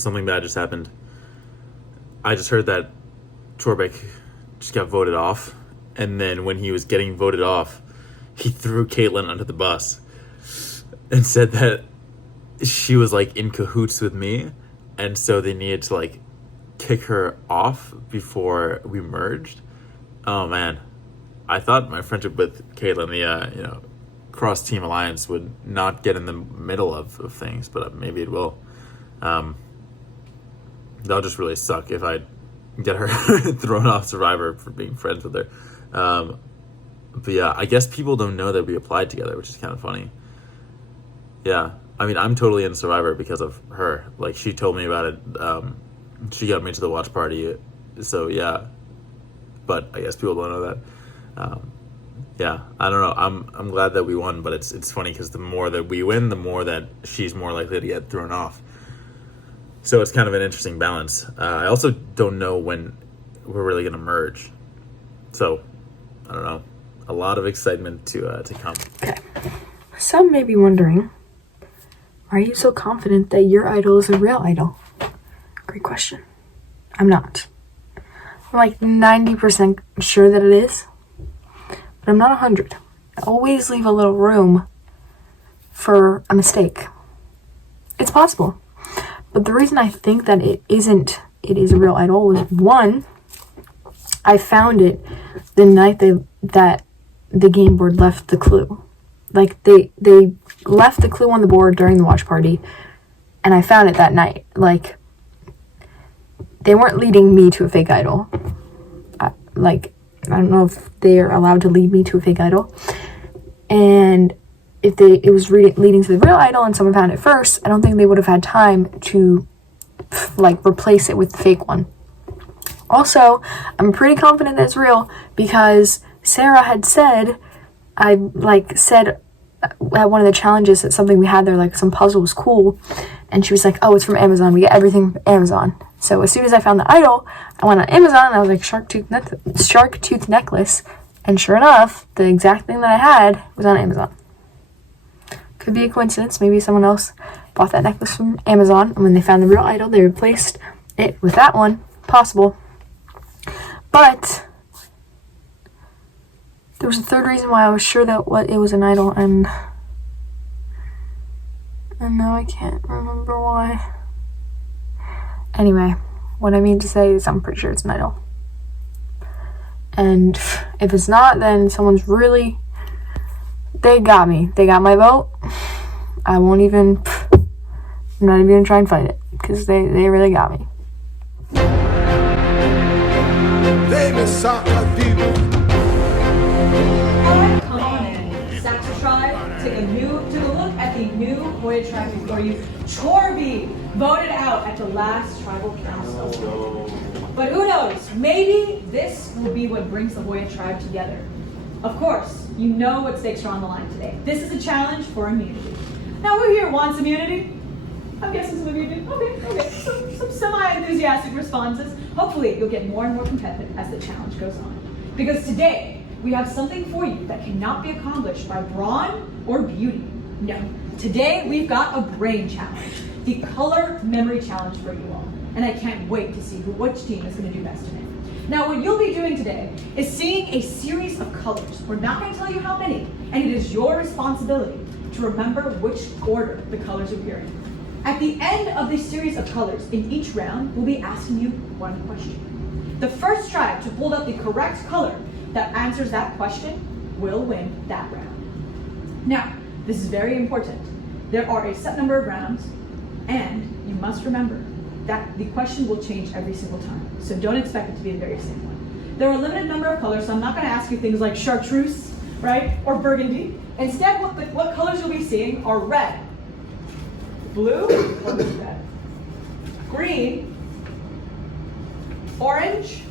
something bad just happened. I just heard that Torbeck just got voted off, and then when he was getting voted off, he threw Caitlin under the bus and said that she was like in cahoots with me, and so they needed to like kick her off before we merged. Oh man, I thought my friendship with Caitlin, the cross team alliance, would not get in the middle of things, but maybe it will. That'll just really suck if I get her thrown off Survivor for being friends with her. But yeah, I guess people don't know that we applied together, which is kind of funny. Yeah, I mean, I'm totally in Survivor because of her. Like, she told me about it. She got me to the watch party. So yeah, but I guess people don't know that. Yeah, I don't know. I'm glad that we won, but it's funny because the more that we win, the more that she's more likely to get thrown off. So it's kind of an interesting balance. I also don't know when we're really going to merge. So, I don't know. A lot of excitement to come. Okay. Some may be wondering, why are you so confident that your idol is a real idol? Great question. I'm not. I'm like 90% sure that it is, but I'm not 100. I always leave a little room for a mistake. It's possible. But the reason I think that it is a real idol is, one, I found it the night that the game board left the clue. Like, they left the clue on the board during the watch party, and I found it that night. Like, they weren't leading me to a fake idol. I don't know if they're allowed to lead me to a fake idol. And if it was leading to the real idol and someone found it first, I don't think they would have had time to like replace it with the fake one. Also, I'm pretty confident that it's real because Sarah had said, said at one of the challenges that something we had there, like some puzzle was cool, and she was like, oh, it's from Amazon, we get everything from Amazon. So as soon as I found the idol, I went on Amazon and I was like, shark tooth necklace, and sure enough, the exact thing that I had was on Amazon. Could be a coincidence. Maybe someone else bought that necklace from Amazon, and when they found the real idol, they replaced it with that one. Possible. But there was a third reason why I was sure that it was an idol, and now I can't remember why. Anyway, what I mean to say is I'm pretty sure it's an idol. And if it's not, then someone's really... They got me. They got my vote. I'm not even gonna try and fight it, because they really got me. Famous soccer people. Come on in. Saxon Tribe, take a look at the new Hoya tribe before you. Chorby voted out at the last tribal council. But who knows? Maybe this will be what brings the Hoya tribe together. Of course, you know what stakes are on the line today. This is a challenge for immunity. Now, who here wants immunity? I'm guessing some of you do. Okay. Some semi-enthusiastic responses. Hopefully, you'll get more and more competitive as the challenge goes on. Because today, we have something for you that cannot be accomplished by brawn or beauty. No. Today, we've got a brain challenge. The color memory challenge for you all. And I can't wait to see which team is going to do best today. Now, what you'll be doing today is seeing a series of colors. We're not going to tell you how many, and it is your responsibility to remember which order the colors appear in. At the end of this series of colors, in each round, we'll be asking you one question. The first tribe to hold up the correct color that answers that question will win that round. Now, this is very important. There are a set number of rounds, and you must remember that the question will change every single time. So don't expect it to be the very same one. There are a limited number of colors, so I'm not going to ask you things like chartreuse, right, or burgundy. Instead, what colors you'll be seeing are red, blue, red, green, orange,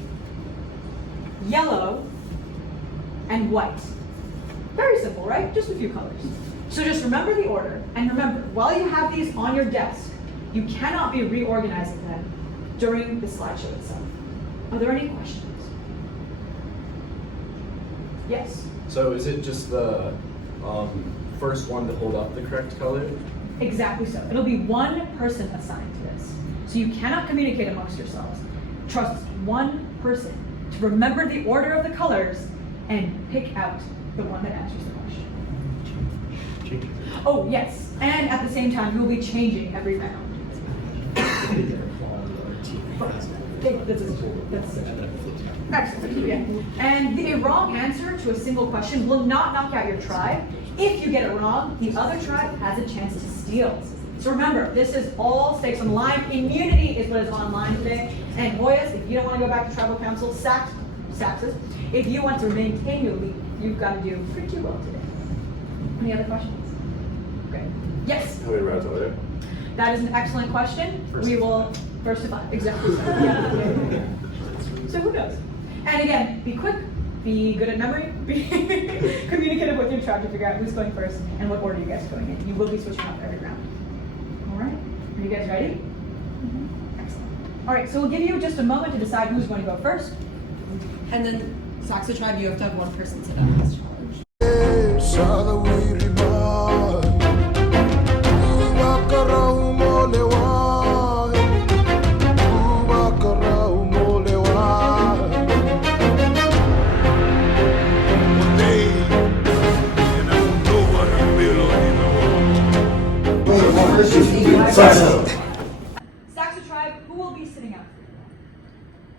yellow, and white. Very simple, right? Just a few colors. So just remember the order, and remember, while you have these on your desk, you cannot be reorganizing them during the slideshow itself. Are there any questions? Yes? So is it just the first one to hold up the correct color? Exactly so. It'll be one person assigned to this. so you cannot communicate amongst yourselves. Trust one person to remember the order of the colors and pick out the one that answers the question. Oh, yes. And at the same time, we will be changing every round. Excellent. Yeah. And the wrong answer to a single question will not knock out your tribe. If you get it wrong, the other tribe has a chance to steal. So remember, this is all stakes on the line. Immunity is what is on line today. And Hoyas, if you don't want to go back to tribal council, Saxes, if you want to maintain your lead, you've got to do pretty well today. Any other questions? Great. Yes? How many rounds are there? That is an excellent question. We will first to five. Exactly. So. Yeah. So who knows? And again, be quick, be good at memory, be communicative with your tribe to figure out who's going first and what order you guys are going in. You will be switching up every round. All right? Are you guys ready? Mm-hmm. Excellent. All right, so we'll give you just a moment to decide who's going to go first. And then Saxo tribe, you have to have one person sit out this challenge. Saxo tribe, who will be sitting out for you?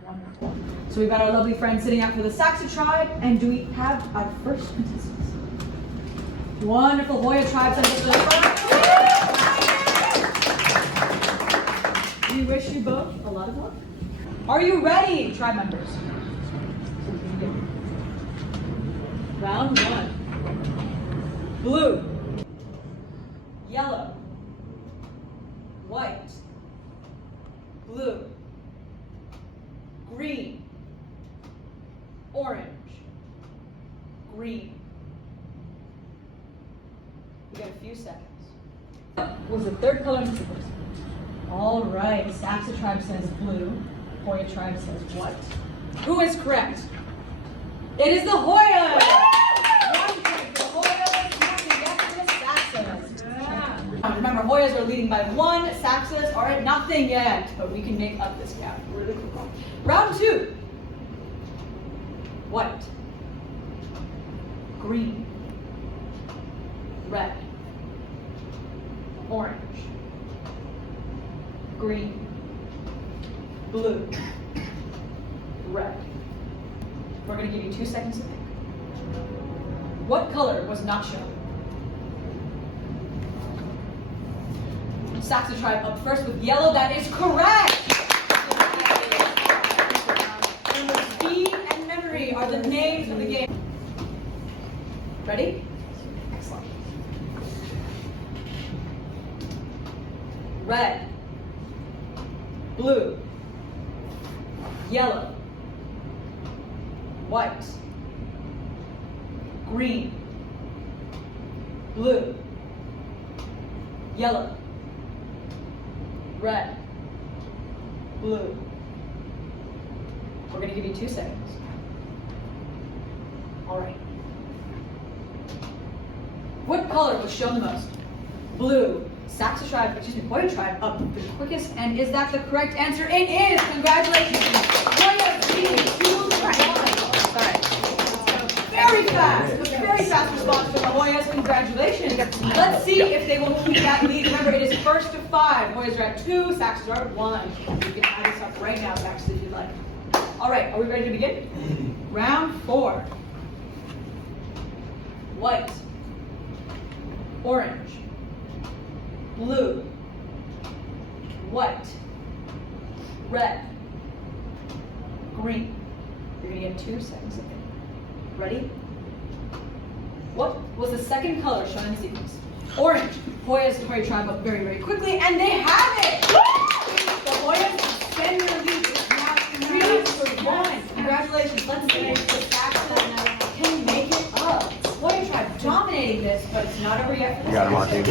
Wonderful. So we've got our lovely friend sitting out for the Saxo tribe, and do we have our first contestants? Wonderful. Hoya tribe sends us to the front. We wish you both a lot of luck. Are you ready, tribe members? Round one. Blue. Yellow. White. Blue. Green. Orange. Green. We got a few seconds. Was the third color in the sequence? All right. Saxo tribe says blue. Hoya tribe says white. Who is correct? It is the Hoyas! One point for the Hoyas, nothing yet for the Saxos. Remember, Hoyas are leading by one. Saxos are at nothing yet, but we can make up this gap really quickly. Round two. White. Green. Red. Orange. Green. Blue. Red. We're going to give you 2 seconds to think. What color was not shown? Saxo tribe up first with yellow. That is correct! Remember, speed and memory are the names of the game. Ready? Excellent. Red. Blue. Yellow. White. Green. Blue. Yellow. Red. Blue. We're going to give you 2 seconds. All right. What color was shown the most? Blue. Saxo tribe, Hoya tribe up the quickest. And is that the correct answer? It is! Congratulations! Hoya beat 2-1. Sorry. Very fast! Very fast response from the Hoyas. Congratulations. Let's see if they will keep that lead. Remember, it is first to 5. Hoyas are at 2, Saxos are at 1. You can add this up right now, Saxos, if you'd like. All right, are we ready to begin? Round 4. White. Orange. Blue. White. Red. Green. You're going to get 2 seconds of it. Ready? What was the second color shown in the sequence? Orange. Hoyas and Hoya tribe up very, very quickly, and they have it! The Hoyas extend their lead. It's now 3-1. Congratulations. Let's see if the Saxons can make it up. Hoya tribe dominating this, but it's not over yet. You got him, Marky.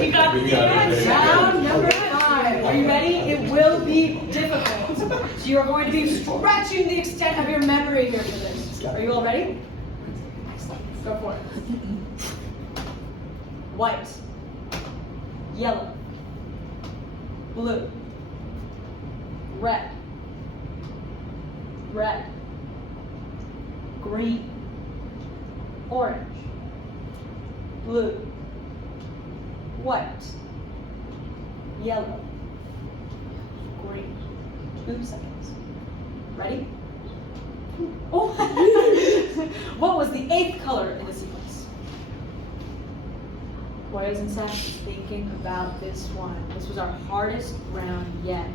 We got it. Round number 5. Are you ready? It will be difficult. So you are going to be stretching the extent of your memory here for this. Are you all ready? Go for it. White. Yellow. Blue. red, red, green, orange, blue, white, yellow, green. 2 seconds. Ready? Oh. What was the 8th color in the sequence? Boys and Seth, thinking about this one. This was our hardest round yet.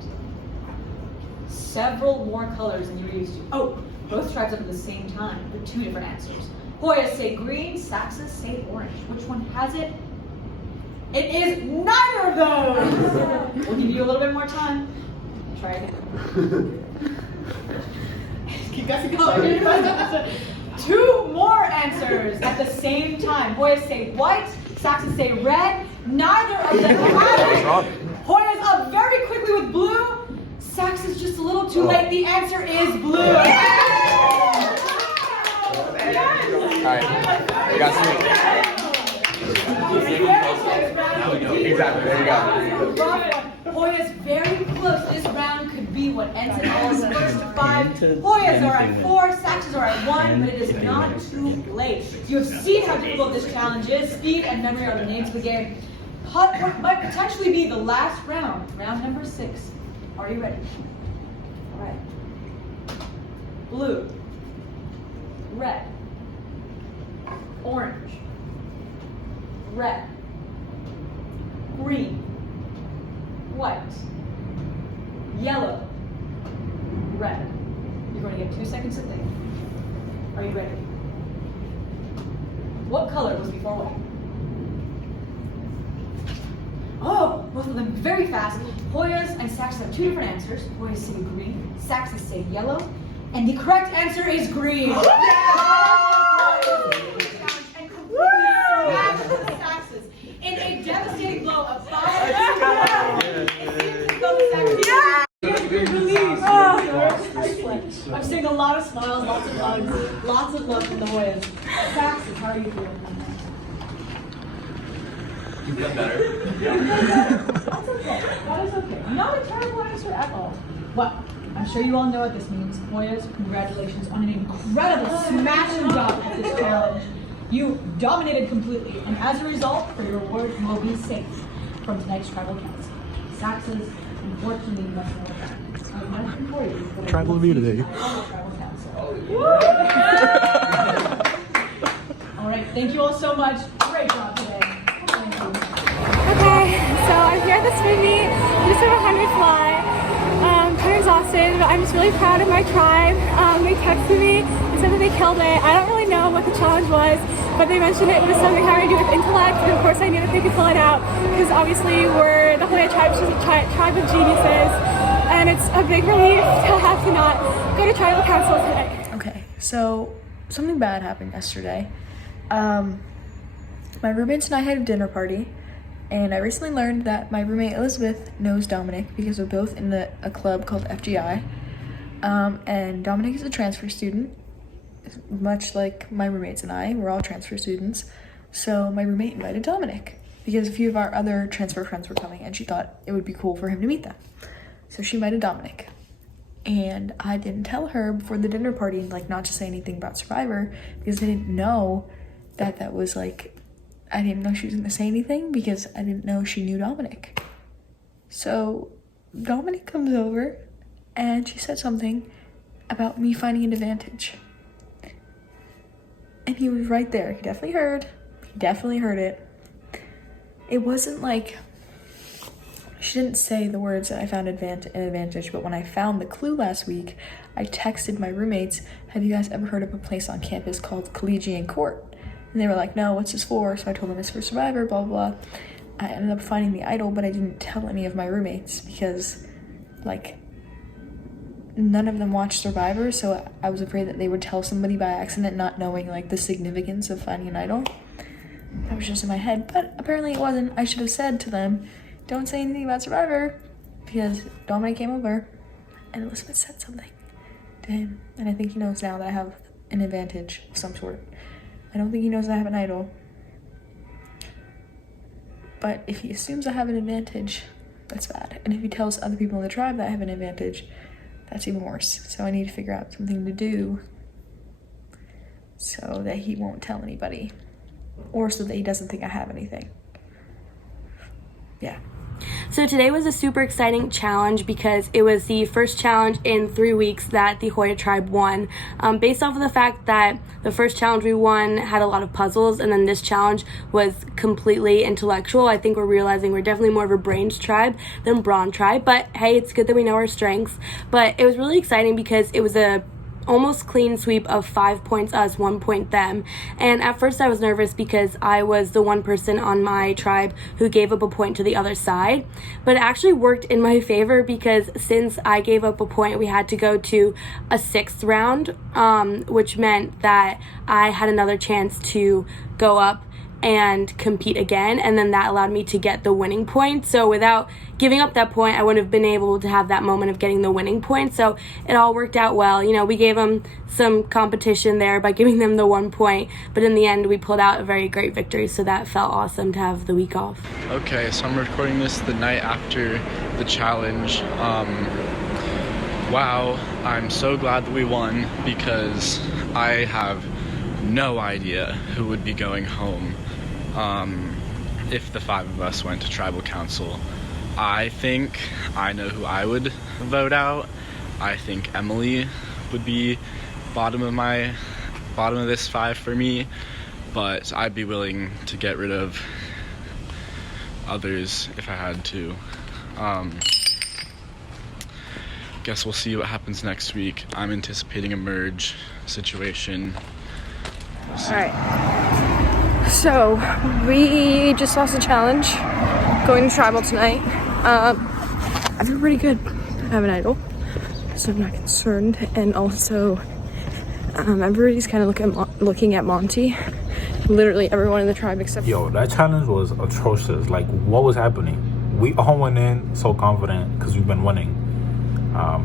Several more colors than you were used to. Oh, both tribes up at the same time with 2 different answers. Hoyas say green, Saxes say orange. Which one has it? It is neither of those! We'll give you a little bit more time. Try again. Keep guessing color. 2 more answers at the same time. Hoyas say white, Saxes say red. Neither of them have it. Hoyas up very quickly with blue. Saxes just a little too late. The answer is blue. Alright, we got some. Exactly, there you go. Hoyas very close. This round could be what ends it all. The first 5. Hoyas are at 4, Saxes are at 1, but it is not too late. You have seen how difficult this challenge is. Speed and memory are the names of the game. What might potentially be the last round, round number 6. Are you ready? All right. Blue, red, orange, red, green, white, yellow, red. You're going to get 2 seconds to think. Are you ready? What color was before white? Oh, both of them very fast. Hoyas and Saxes have 2 different answers. Hoyas say green, Saxes say yellow, and the correct answer is green. And completely smashed the Saxes in a devastating blow of 5. I'm seeing a lot of smiles, lots of hugs, lots of love from the Hoyas. Saxes, how are you feeling? You've done better. That's okay. That is okay. Not a terrible answer at all. Well, I'm sure you all know what this means. Hoyas, congratulations on an incredible smashing job at this challenge. You dominated completely, and as a result, for your reward, you will be safe from tonight's tribal council. Saxes, unfortunately, you must know that. Tribal immunity. Tribal council. All right, thank you all so much. Great job today. Thank you. Okay, so I'm here at the swim meet. Just did a 100 fly. Kind of exhausted, but I'm just really proud of my tribe. They texted me and said that they killed it. I don't really know what the challenge was, but they mentioned it was something having to do with intellect, and of course I knew that they could pull it out because obviously we're the Hoya tribe, which is a tribe of geniuses, and it's a big relief to have to not go to tribal council today. Okay, so something bad happened yesterday. My roommates and I had a dinner party, and I recently learned that my roommate Elizabeth knows Dominic because we're both in a club called FGI. And Dominic is a transfer student, much like my roommates and I. We're all transfer students. So my roommate invited Dominic because a few of our other transfer friends were coming, and she thought it would be cool for him to meet them. So she invited Dominic. And I didn't tell her before the dinner party, like, not to say anything about Survivor, because I didn't know that was like, I didn't know she was gonna say anything because I didn't know she knew Dominic. So Dominic comes over and she said something about me finding an advantage. And he was right there. He definitely heard it. It wasn't like, she didn't say the words that I found an advantage, but when I found the clue last week, I texted my roommates, have you guys ever heard of a place on campus called Collegian Court? And they were like, no, what's this for? So I told them it's for Survivor, blah, blah, blah. I ended up finding the idol, but I didn't tell any of my roommates because, like, none of them watched Survivor, so I was afraid that they would tell somebody by accident, not knowing, like, the significance of finding an idol. That was just in my head, but apparently it wasn't. I should have said to them, don't say anything about Survivor, because Dominic came over, and Elizabeth said something to him, and I think he knows now that I have an advantage of some sort. I don't think he knows I have an idol. But if he assumes I have an advantage, that's bad. And if he tells other people in the tribe that I have an advantage, that's even worse. So I need to figure out something to do so that he won't tell anybody, or so that he doesn't think I have anything. Yeah. So today was a super exciting challenge because it was the first challenge in 3 weeks that the Hoya tribe won. Based off of the fact that the first challenge we won had a lot of puzzles, and then this challenge was completely intellectual, I think we're realizing we're definitely more of a brains tribe than brawn tribe. But hey, it's good that we know our strengths. But it was really exciting because it was a almost clean sweep of 5 points us, 1 point them. And at first I was nervous because I was the one person on my tribe who gave up a point to the other side, but it actually worked in my favor because since I gave up a point, we had to go to a 6th round, which meant that I had another chance to go up and compete again, and then that allowed me to get the winning point. So without giving up that point, I wouldn't have been able to have that moment of getting the winning point. So it all worked out well. You know, we gave them some competition there by giving them the 1 point, but in the end we pulled out a very great victory, so that felt awesome to have the week off. Okay, so I'm recording this the night after the challenge. Wow, I'm so glad that we won because I have no idea who would be going home if the 5 of us went to tribal council. I think I know who I would vote out. I think Emily would be bottom of this 5 for me, but I'd be willing to get rid of others if I had to. Guess we'll see what happens next week. I'm anticipating a merge situation. Alright, so we just lost a challenge going to tribal tonight. I feel pretty good. I have an idol, so I'm not concerned. And also, everybody's kind of looking at Monty. Literally everyone in the tribe except... Yo, that challenge was atrocious. Like, what was happening? We all went in so confident because we've been winning.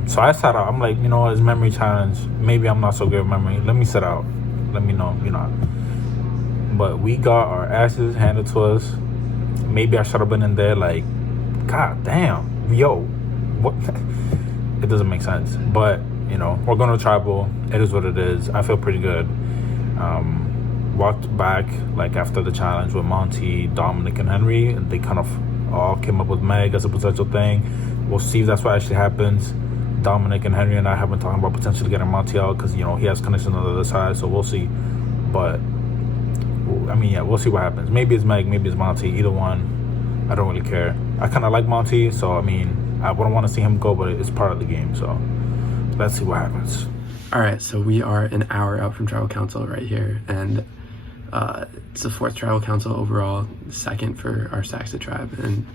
So I sat out. I'm like, you know, it's memory challenge. Maybe I'm not so good at memory. Let me sit out. Let me know, you know. But we got our asses handed to us. Maybe I should have been in there. Like, god damn, yo, what? It doesn't make sense. But you know, we're going to tribal. It is what it is. I feel pretty good. Walked back like after the challenge with Monty, Dominic, and Henry, and they kind of all came up with Meg as a potential thing. We'll see if that's what actually happens. Dominic and Henry and I have been talking about potentially getting Monty out because, you know, he has connections on the other side, so we'll see. But I mean, yeah, we'll see what happens. Maybe it's Meg, maybe it's Monty. Either one, I don't really care. I kind of like Monty, so I mean, I wouldn't want to see him go, but it's part of the game, so let's see what happens. All right, so we are an hour out from tribal council right here, and it's the 4th tribal council overall, 2nd for our Saxon tribe, and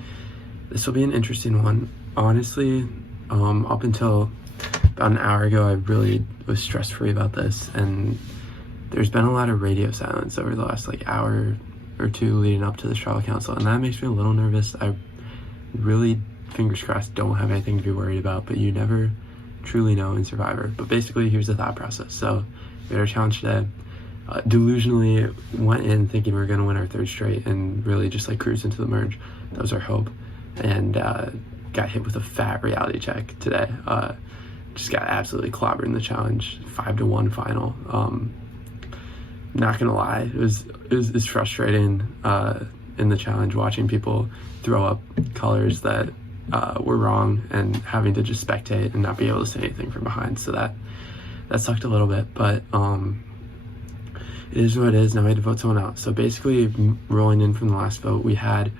this will be an interesting one. Honestly, up until about an hour ago, I really was stress-free about this, and there's been a lot of radio silence over the last like hour or two leading up to the tribal council, and that makes me a little nervous. I really, fingers crossed, don't have anything to be worried about, but you never truly know in Survivor. But basically, here's the thought process. So we had our challenge today. Delusionally went in thinking we were going to win our 3rd straight and really just like cruise into the merge. That was our hope, and got hit with a fat reality check today. Just got absolutely clobbered in the challenge, 5-1 final. Not gonna lie, it was frustrating in the challenge watching people throw up colors that were wrong and having to just spectate and not be able to say anything from behind. So that sucked a little bit, but it is what it is. Now we had to vote someone out. So basically, rolling in from the last vote, we had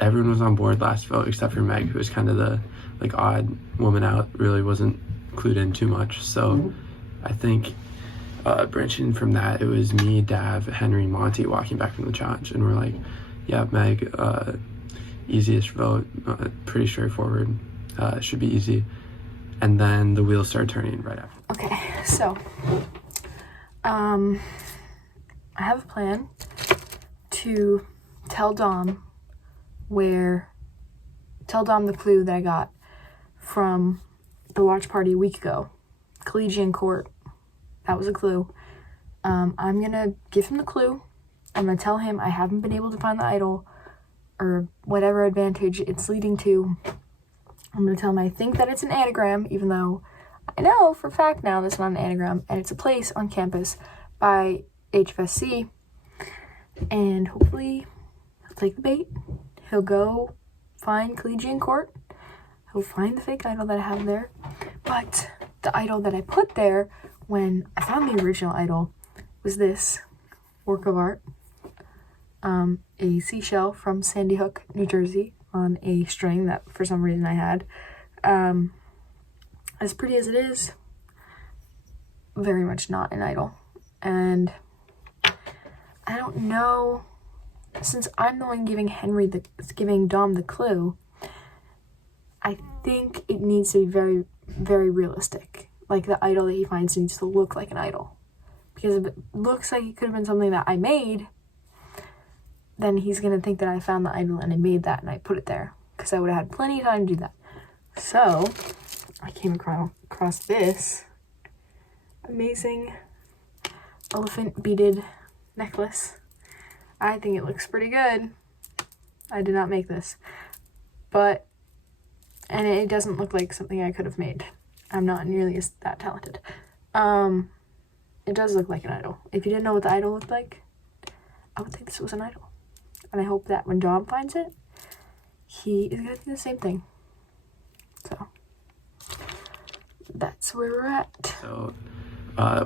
everyone was on board last vote except for Meg, who was kind of the like odd woman out, really wasn't clued in too much. So I think branching from that, it was me, Dav, Henry, Monty walking back from the challenge, and we're like, yeah, Meg, easiest vote, pretty straightforward, should be easy. And then the wheels started turning right after. Okay, so I have a plan to tell Dom the clue that I got from the watch party a week ago. Collegian Court. That was a clue. I'm gonna give him the clue. I'm gonna tell him I haven't been able to find the idol or whatever advantage it's leading to. I'm going to tell him I think that it's an anagram, even though I know for a fact now that's not an anagram, and it's a place on campus by HFSC. And hopefully he'll take the bait. He'll go find Collegian Court. He'll find the fake idol that I have there. But the idol that I put there when I found the original idol was this work of art. A seashell from Sandy Hook, New Jersey, on a string that for some reason I had. As pretty as it is, very much not an idol. And I don't know, since I'm the one giving Dom the clue, I think it needs to be very, very realistic. Like the idol that he finds needs to look like an idol. Because if it looks like it could have been something that I made, then he's going to think that I found the idol and I made that and I put it there. Because I would have had plenty of time to do that. So, I came across this amazing elephant beaded necklace. I think it looks pretty good. I did not make this. And it doesn't look like something I could have made. I'm not nearly that talented. It does look like an idol. If you didn't know what the idol looked like, I would think this was an idol. And I hope that when Dom finds it, he is going to do the same thing. So, that's where we're at. So,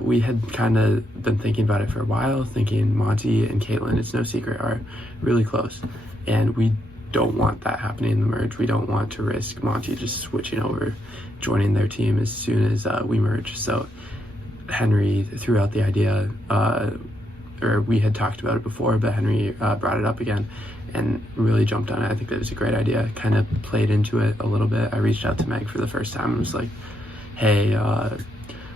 we had kind of been thinking about it for a while, thinking Monty and Caitlin, it's no secret, are really close. And we don't want that happening in the merge. We don't want to risk Monty just switching over, joining their team as soon as we merge. So, Henry threw out the idea, or we had talked about it before, but Henry brought it up again and really jumped on it. I think that was a great idea. Kind of played into it a little bit. I reached out to Meg for the first time and was like, hey,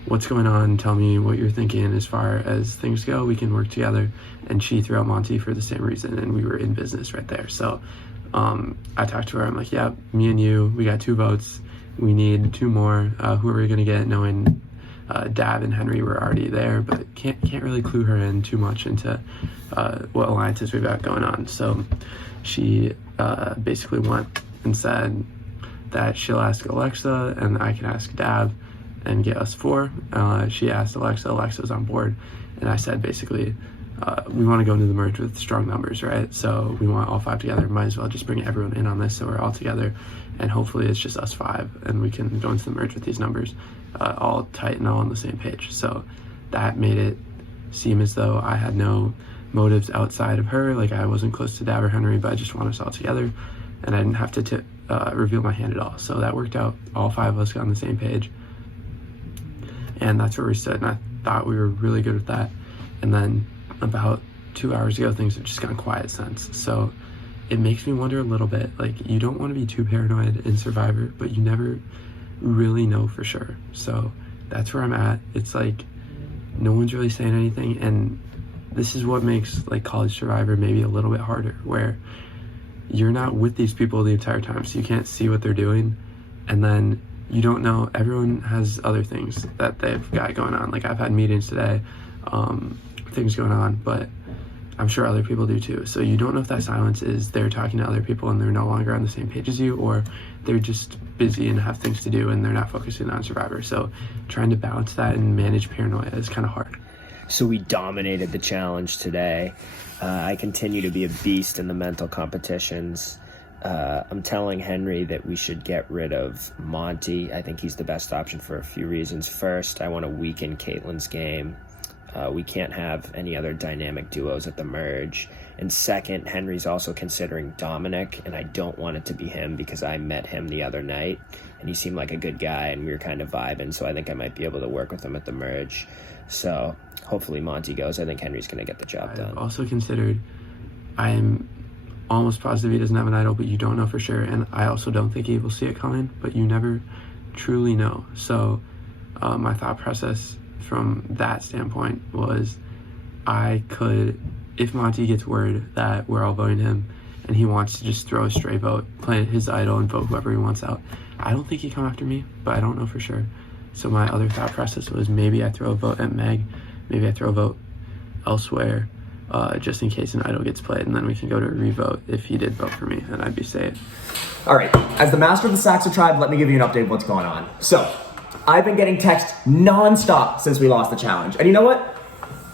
what's going on? Tell me what you're thinking as far as things go. We can work together. And she threw out Monty for the same reason, and we were in business right there. So I talked to her. I'm like, yeah, me and you, we got 2 votes. We need 2 more. Who are we going to get, knowing Dab and Henry were already there, but can't really clue her in too much into what alliances we've got going on. So she basically went and said that she'll ask Alexa and I can ask Dab and get us 4. She asked Alexa. Alexa's on board, and I said basically we want to go into the merge with strong numbers, right? So we want all 5 together. Might as well just bring everyone in on this so we're all together, and hopefully it's just us 5 and we can go into the merge with these numbers all tight and all on the same page. So that made it seem as though I had no motives outside of her. Like I wasn't close to Dab or Henry, but I just want us all together, and I didn't have to reveal my hand at all. So that worked out. All 5 of us got on the same page, and that's where we stood, and I thought we were really good with that. And then about 2 hours ago, things have just gone quiet since. So it makes me wonder a little bit, like, you don't want to be too paranoid in Survivor, but you never really know for sure. So that's where I'm at. It's like no one's really saying anything, and this is what makes like College Survivor maybe a little bit harder, where you're not with these people the entire time, so you can't see what they're doing, and then you don't know. Everyone has other things that they've got going on. Like I've had meetings today, things going on, but I'm sure other people do too. So you don't know if that silence is they're talking to other people and they're no longer on the same page as you, or they're just busy and have things to do and they're not focusing on Survivor. So trying to balance that and manage paranoia is kind of hard. So we dominated the challenge today. I continue to be a beast in the mental competitions. I'm telling Henry that we should get rid of Monty. I think he's the best option for a few reasons. First, I want to weaken Caitlin's game. We can't have any other dynamic duos at the merge. And second, Henry's also considering Dominic, and I don't want it to be him because I met him the other night and he seemed like a good guy and we were kind of vibing, so I think I might be able to work with him at the merge. So hopefully Monty goes. I think Henry's going to get the job done. I've also considered, I'm almost positive he doesn't have an idol, but you don't know for sure, and I also don't think he will see it coming, but you never truly know. So my thought process from that standpoint was, I could, if Monty gets word that we're all voting him and he wants to just throw a stray vote, play his idol and vote whoever he wants out, I don't think he'd come after me, but I don't know for sure. So my other thought process was, maybe I throw a vote at Meg, maybe I throw a vote elsewhere, just in case an idol gets played, and then we can go to a revote if he did vote for me, and I'd be safe. All right, as the master of the Saxo tribe, let me give you an update of what's going on. So, I've been getting text non-stop since we lost the challenge. And you know what?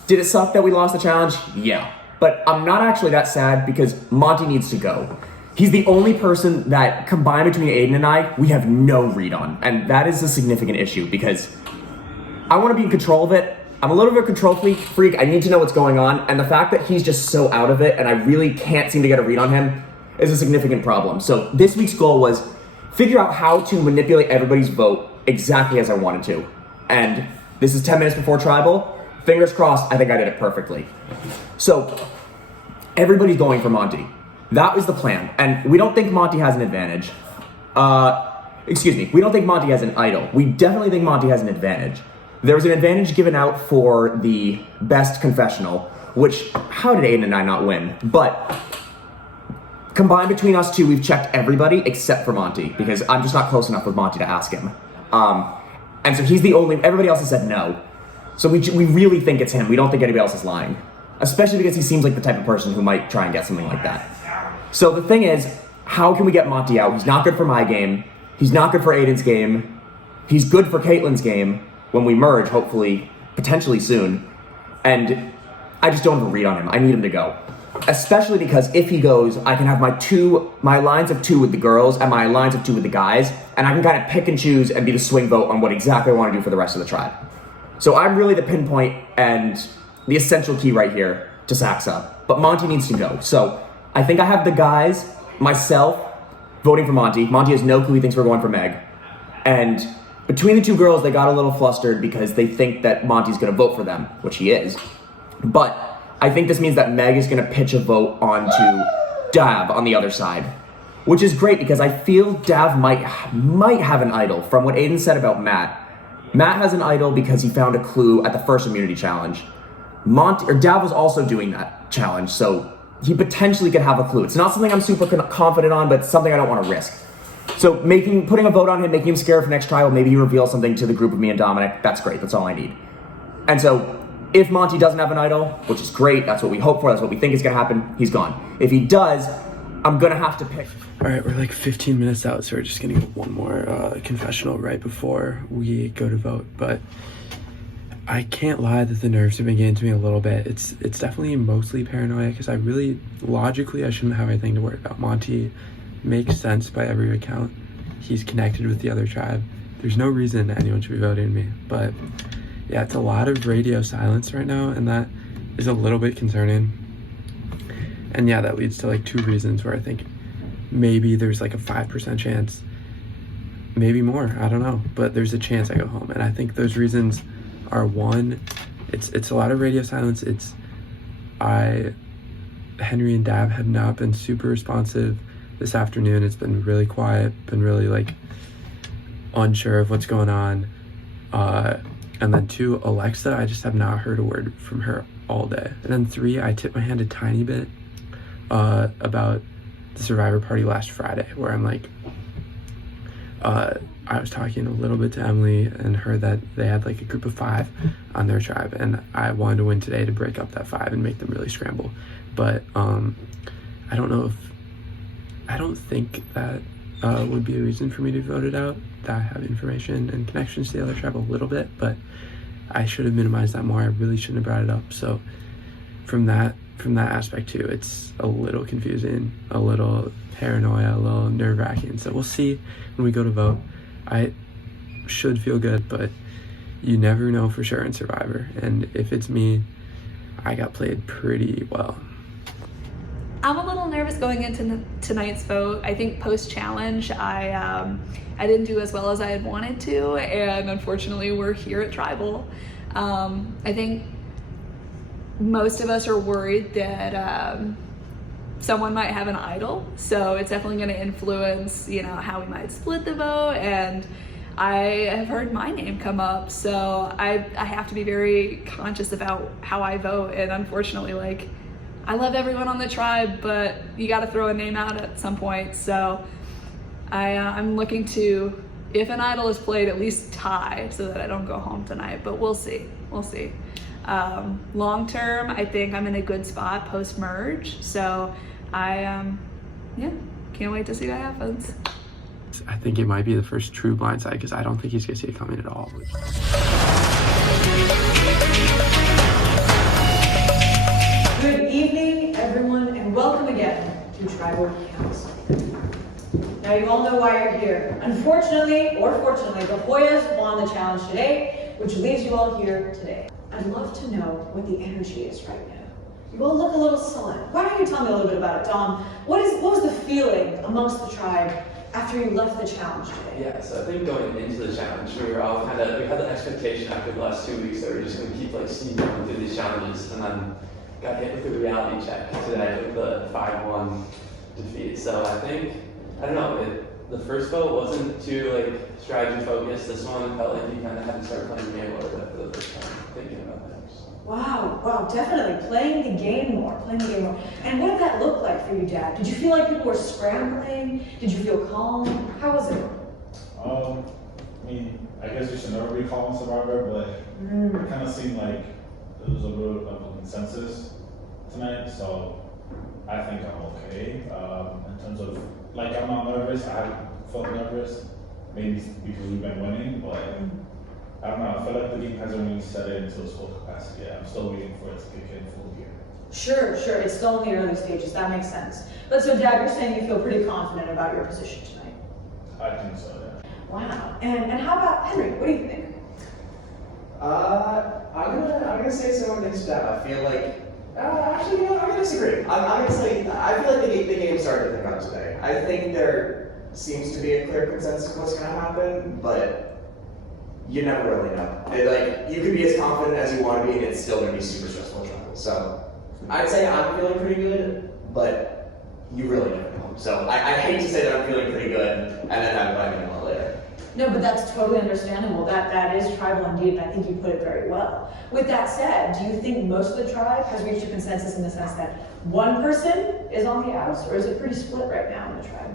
Did it suck that we lost the challenge? Yeah. But I'm not actually that sad because Monty needs to go. He's the only person that, combined between Aiden and I, we have no read on. And that is a significant issue because I want to be in control of it. I'm a little bit of a control freak. I need to know what's going on. And the fact that he's just so out of it and I really can't seem to get a read on him is a significant problem. So this week's goal was figure out how to manipulate everybody's vote exactly as I wanted to. And this is 10 minutes before tribal. Fingers crossed, I think I did it perfectly. So everybody's going for Monty. That was the plan. And we don't think Monty has an advantage. We don't think Monty has an idol. We definitely think Monty has an advantage. There was an advantage given out for the best confessional, which, how did Aiden and I not win? But combined between us two, we've checked everybody except for Monty, because I'm just not close enough with Monty to ask him. And so he's the only, everybody else has said no. So we really think it's him. We don't think anybody else is lying. Especially because he seems like the type of person who might try and get something like that. So the thing is, how can we get Monty out? He's not good for my game. He's not good for Aiden's game. He's good for Caitlin's game when we merge, hopefully, potentially soon. And I just don't have a read on him. I need him to go. Especially because if he goes, I can have my lines of 2 with the girls and my lines of 2 with the guys, and I can kind of pick and choose and be the swing vote on what exactly I want to do for the rest of the tribe. So I'm really the pinpoint and the essential key right here to Saxa. But Monty needs to go. So I think I have the guys, myself, voting for Monty. Monty has no clue he thinks we're going for Meg. And between the 2 girls, they got a little flustered because they think that Monty's going to vote for them, which he is. But I think this means that Meg is going to pitch a vote onto Dav on the other side, which is great because I feel Dav might have an idol from what Aiden said about Matt. Matt has an idol because he found a clue at the first immunity challenge. Dav was also doing that challenge, so he potentially could have a clue. It's not something I'm super confident on, but it's something I don't want to risk. So putting a vote on him, making him scared for next trial, maybe he reveals something to the group of me and Dominic. That's great. That's all I need. And so if Monty doesn't have an idol, which is great, that's what we hope for, that's what we think is going to happen, he's gone. If he does, I'm going to have to pick. All right, we're like 15 minutes out, so we're just going to get one more confessional right before we go to vote. But I can't lie that the nerves have been getting to me a little bit. It's definitely mostly paranoia because logically, I shouldn't have anything to worry about. Monty makes sense by every account. He's connected with the other tribe. There's no reason anyone should be voting me. But yeah, it's a lot of radio silence right now, and that is a little bit concerning. And yeah, that leads to like 2 reasons where I think maybe there's like a 5% chance, maybe more, I don't know, but there's a chance I go home. And I think those reasons are, 1, it's a lot of radio silence. Henry and Dab have not been super responsive this afternoon. It's been really quiet, been really like unsure of what's going on. And then 2, Alexa, I just have not heard a word from her all day. And then 3, I tipped my hand a tiny bit about the Survivor party last Friday, where I'm like, I was talking a little bit to Emily and heard that they had like a group of 5 on their tribe, and I wanted to win today to break up that 5 and make them really scramble. But I don't think that would be a reason for me to vote it out, that I have information and connections to the other tribe a little bit, but I should have minimized that more. I really shouldn't have brought it up. So from that aspect too, it's a little confusing, a little paranoia, a little nerve-wracking. So we'll see when we go to vote. I should feel good, but you never know for sure in Survivor. And if it's me, I got played pretty well. I'm a little nervous going into tonight's vote. I think post-challenge, I didn't do as well as I had wanted to, and unfortunately we're here at Tribal. I think most of us are worried that someone might have an idol, so it's definitely going to influence, how we might split the vote. And I have heard my name come up, so I have to be very conscious about how I vote. And unfortunately, I love everyone on the tribe, but you got to throw a name out at some point. So I'm looking to, if an idol is played, at least tie so that I don't go home tonight. But we'll see. Long term, I think I'm in a good spot post merge. So I, can't wait to see what happens. I think it might be the first true blindside because I don't think he's gonna see it coming at all. Good evening, everyone, and welcome again to Tribal Council. Now, you all know why you're here. Unfortunately, or fortunately, the Hoyas won the challenge today, which leaves you all here today. I'd love to know what the energy is right now. You all look a little sullen. Why don't you tell me a little bit about it, Dom? What was the feeling amongst the tribe after you left the challenge today? Yeah, so I think going into the challenge, we had the expectation after the last 2 weeks that we were just going to keep like sneaking through these challenges, and then got hit with the reality check today with the 5-1 defeat. So I don't know, the first vote wasn't too like strategy focused. This one felt like you kind of had to start playing the game a little bit for the first time, thinking about that. Wow, definitely playing the game more. And what did that look like for you, Dad? Did you feel like people were scrambling? Did you feel calm? How was it? I mean, I guess you should never be calm in Survivor, but it kind of seemed like there was a little bit of a consensus tonight, so I think I'm okay. In terms of, like, I'm not nervous. I haven't felt nervous, maybe because we've been winning, but I don't know. I feel like the game hasn't really set in to its full capacity yet. I'm still waiting for it to kick in full gear. Sure. It's still in the early stages. That makes sense. But so, Dad, you're saying you feel pretty confident about your position tonight? I think so, yeah. Wow. And how about Henry? What do you think? I'm gonna say similar things to Dad. I feel like actually, you know, I'm gonna disagree. I'm gonna say I feel like the game started to pick up today. I think there seems to be a clear consensus of what's gonna happen, but you never really know. You could be as confident as you want to be, and it's still gonna be super stressful and trouble. So I'd say I'm feeling pretty good, but you really never know. So I hate to say that I'm feeling pretty good and then have it bite me a little later. No, but that's totally understandable. That is tribal indeed, and I think you put it very well. With that said, do you think most of the tribe has reached a consensus in the sense that one person is on the outs, or is it pretty split right now in the tribe?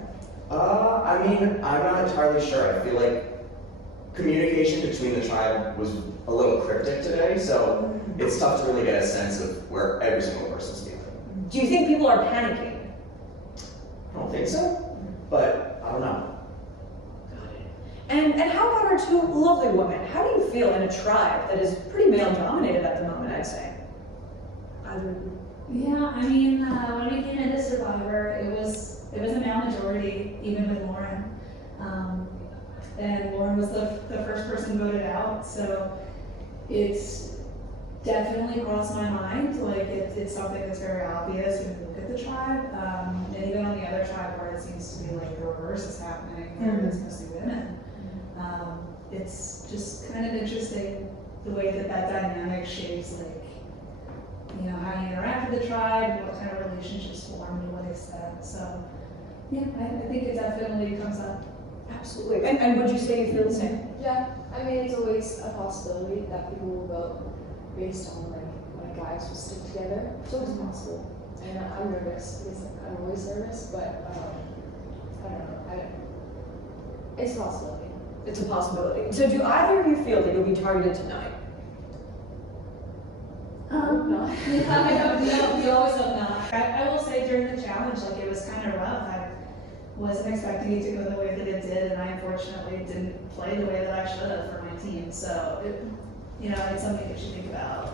I mean, I'm not entirely sure. I feel like communication between the tribe was a little cryptic today, so it's tough to really get a sense of where every single person's feeling. Do you think people are panicking? I don't think so, but I don't know. And how about our two lovely women? How do you feel in a tribe that is pretty male-dominated at the moment, I'd say? Yeah, I mean, when we came into Survivor, it was a male majority, even with Lauren. And Lauren was the first person voted out, so it's definitely crossed my mind. Like, it's something that's very obvious when you look at the tribe. And even on the other tribe where it seems to be like the reverse is happening, where it's mostly women. It's just kind of interesting the way that dynamic shapes, like, you know, how you interact with the tribe, what kind of relationships form to what extent. So, yeah, I think it definitely comes up. Absolutely. And would you say you feel the same? Yeah, I mean, it's always a possibility that people will vote based on like guys will stick together. So it's possible. And I'm nervous because I'm always nervous, but I don't know. It's a possibility. It's a possibility. So do either of you feel that you'll be targeted tonight? No. We always hope not. I will say during the challenge, like, it was kind of rough. I wasn't expecting it to go the way that it did, and I unfortunately didn't play the way that I should have for my team. So, it's something you should think about.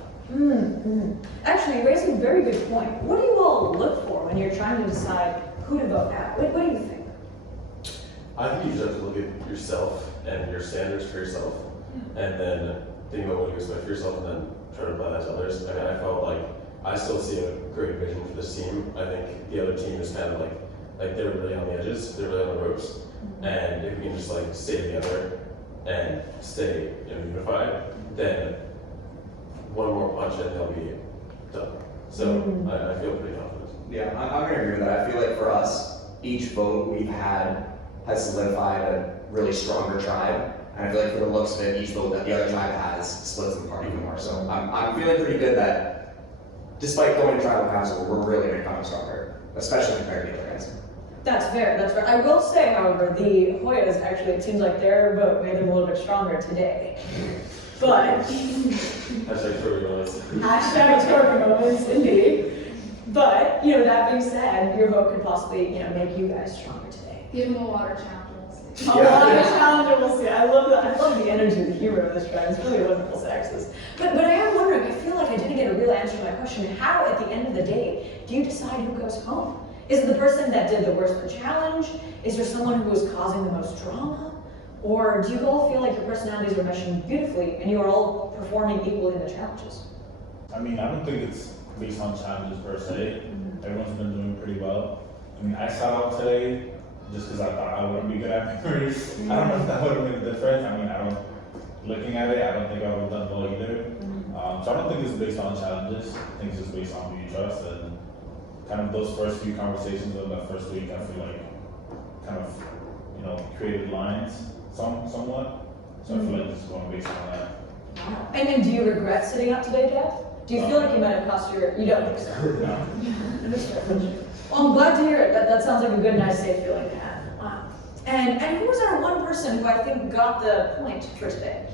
Actually, you raised a very good point. What do you all look for when you're trying to decide who to vote out? What do you think? I think you just have to look at yourself and your standards for yourself, and then think about what you expect for yourself, and then try to apply that to others. I mean, I felt like I still see a great vision for this team. I think the other team is kind of like they're really on the edges, they're really on the ropes, and if we can just like stay together and stay unified, then one more punch and they'll be done. So I feel pretty confident. Yeah, I'm gonna agree with that. I feel like for us, each vote we've had has solidified a really stronger tribe. And I feel like for the looks of it, each vote that the other tribe has splits them apart even more. So I'm feeling pretty good that despite going to tribal council, we're really gonna come stronger, especially compared to the other guys. That's fair. I will say, however, the Hoyas, actually, it seems like their vote made them a little bit stronger today. But Hashtag Tory moments. hashtag Tory moments, indeed. But, you know, that being said, your vote could possibly, you know, make you guys stronger today. Give him a water challenge and we'll see. A water challenge, and we'll see. I love that. I love the energy, the humor of this tribe. It's really wonderful sexes. But I am wondering, I feel like I didn't get a real answer to my question. How, at the end of the day, do you decide who goes home? Is it the person that did the worst of the challenge? Is there someone who is causing the most drama? Or do you all feel like your personalities are meshing beautifully and you are all performing equally in the challenges? I mean, I don't think it's based on challenges per se. Everyone's been doing pretty well. I mean, I sat out today just because I thought I wouldn't be good at memories. I don't know if that would have made a difference. I mean, looking at it, I don't think I would have done well either. So I don't think it's based on challenges. I think it's just based on who you trust, and kind of those first few conversations of that first week, I feel like kind of, you know, created lines somewhat. So I feel like it's going based on that. Wow. And then do you regret sitting out today, Dad? Do you feel like you might have cost you don't think so? No. Well, I'm glad to hear it. That sounds like a good, nice, safe feeling to have. Wow. And who was our one person who I think got the point for today?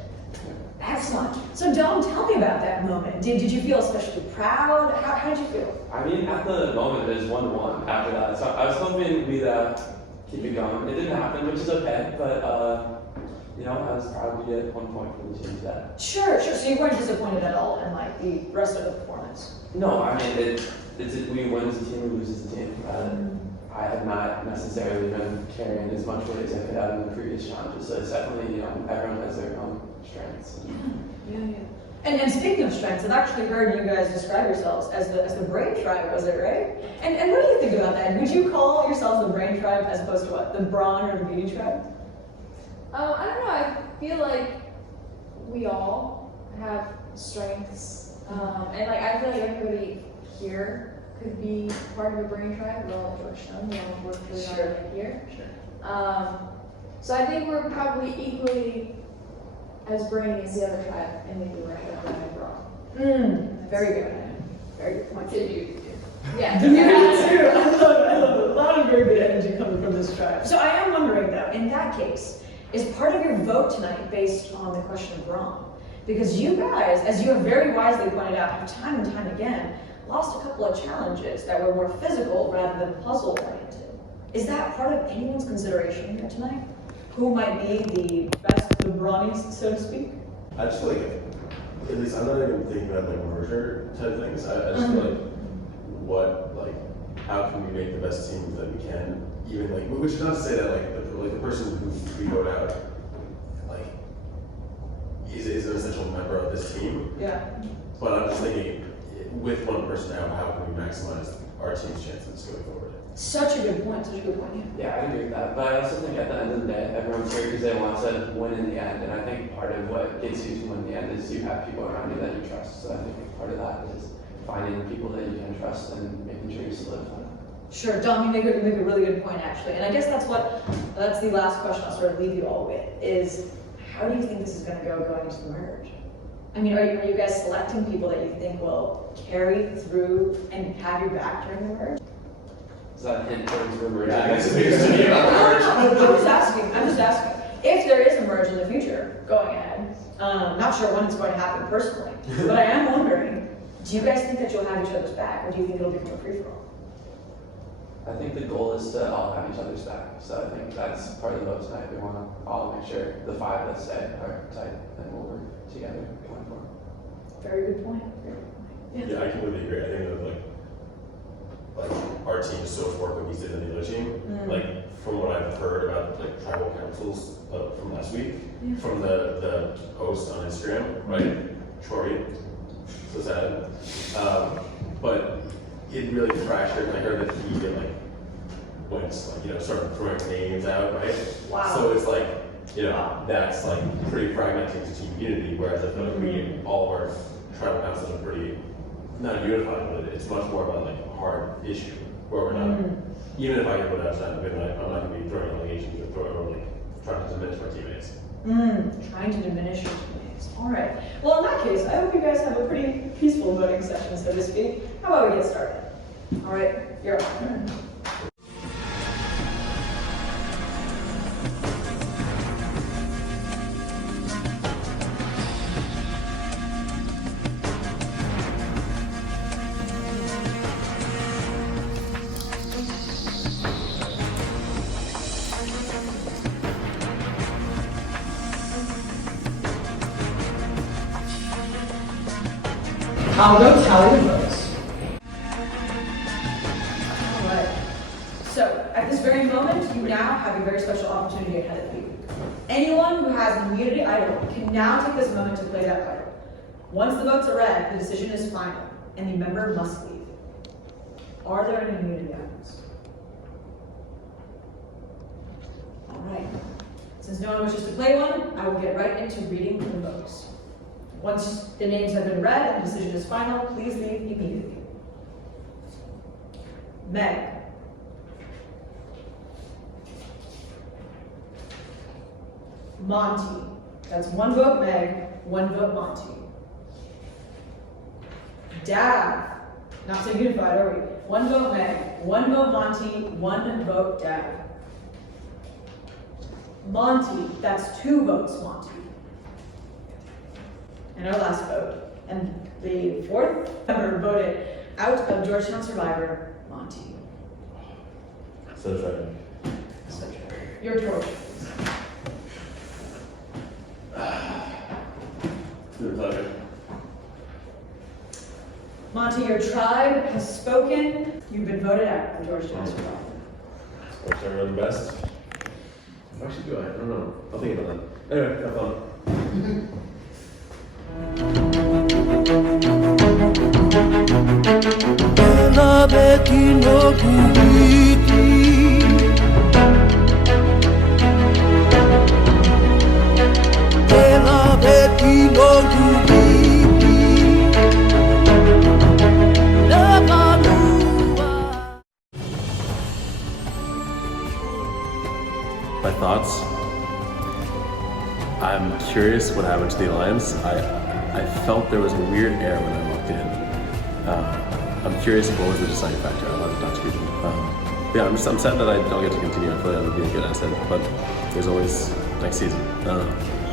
Excellent. So Dom, tell me about that moment. Did you feel especially proud? How did you feel? I mean, at the moment, it was 1-1 after that. So I was hoping we'd keep it going. It didn't happen, which is okay, but you know, I was proud we get 1 point for the team today. Sure. So you weren't disappointed at all in like the rest of the performance? No, I mean, we win as a team, we lose as a team. I have not necessarily been carrying as much weight as I could have in the previous challenges, so it's definitely, you know, everyone has their own strengths. Yeah. And speaking of strengths, I've actually heard you guys describe yourselves as the brain tribe, was it right? And what do you think about that? Would you call yourselves the brain tribe as opposed to what? The brawn or the beauty tribe? I don't know, I feel like we all have strengths, and like I feel like everybody here could be part of a brain tribe. We're all at Georgetown, we all work really hard here. Sure. So I think we're probably equally as brainy as the other tribe, and maybe we're ahead of them wrong. Very good. Very good point. Yeah. Yeah, true. I love it. A lot of very good energy coming from this tribe. So I am wondering though, in that case, is part of your vote tonight based on the question of brawn? Because you guys, as you have very wisely pointed out, have time and time again lost a couple of challenges that were more physical rather than puzzle oriented. Is that part of anyone's consideration here tonight? Who might be the best, the brawnies, so to speak? I just feel like, at least I'm not even thinking about like merger type things. I just feel like, how can we make the best team that we can? Even like, which is not to say that like the person who we vote out, like, is an essential member of this team. Yeah. But I'm just thinking, with one person out, how can we maximize our team's chances going forward? Such a good point, Yeah, I agree with that. But I also think at the end of the day, everyone's here because they want to win in the end. And I think part of what gets you to win in the end is you have people around you that you trust. So I think part of that is finding people that you can trust and making sure you solidify them. Sure, Dom, you make a really good point actually. And I guess that's the last question I'll sort of leave you all with is, how do you think this is going to go going into the merge? I mean, are you guys selecting people that you think will carry through and have your back during the merge? Is that a hint towards the merge? I'm just asking. If there is a merge in the future, going ahead, not sure when it's going to happen personally, but I am wondering, do you guys think that you'll have each other's back, or do you think it'll become a free-for-all? I think the goal is to all have each other's back. So I think that's part of the vote tonight. We want to all make sure the five, let's say, are tight and we'll work together going forward. Very good point. Yeah, I completely agree. I think that like our team is so far cohesive than the other team. Like from what I've heard about like tribal councils from last week, from the post on Instagram, right? Troy, so sad. But it really fractured, and I heard that he went started throwing names out, right? Wow. So it's like, that's like pretty fragmenting to team unity, whereas I feel like we, all of our tribal councils are pretty, not unified, but it's much more about like a hard issue, where we're not, even if I get put outside of it, I'm not going to be throwing allegations or trying to diminish my teammates. Trying to diminish your teammates. All right. Well, in that case, I hope you guys have a pretty peaceful voting session, so to speak. How about we get started? All right, you're on. I'll go tally the votes. Alright. So, at this very moment, you now have a very special opportunity ahead of you. Anyone who has an immunity idol can now take this moment to play that card. Once the votes are read, the decision is final, and the member must leave. Are there any immunity items? Alright. Since no one wishes to play one, I will get right into reading the votes. Once the names have been read and the decision is final, please leave immediately. Meg. Monty. That's one vote Meg, one vote Monty. Dav. Not so unified, are we? One vote Meg, one vote Monty, one vote Dav. Monty. That's 2 votes Monty. And our last vote. And the 4th member voted out of Georgetown Survivor, Monty. So tragic. So tragic. Your torch. It's been a pleasure. Monty, your tribe has spoken. You've been voted out of Georgetown Survivor. I'll try to run the best. Actually, do I? I don't know. I'll think about that. Anyway, have fun. My thoughts. I'm curious what happened to the Alliance. I felt there was a weird air when I walked in. I'm curious what was the deciding factor. I'd love to talk to people. Yeah, I'm sad that I don't get to continue. I feel like that would be a good asset, but there's always next season. I don't know.